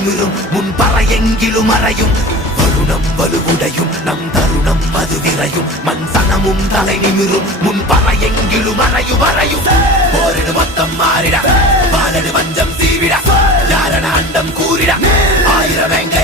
நிமிரும் முன் பறையெங்கிலும் அறையும் வருணம் வலுவுடையும் நம் தருணம் அது விரையும் மண் சனமும் தலை நிமிரும் முன் பறையெங்கிலும் அறையும் போரிடு மொத்தம் மாறிட பாலடு வஞ்சம் சீவிட யாரன அண்டம் கூறிட ஆயிரம்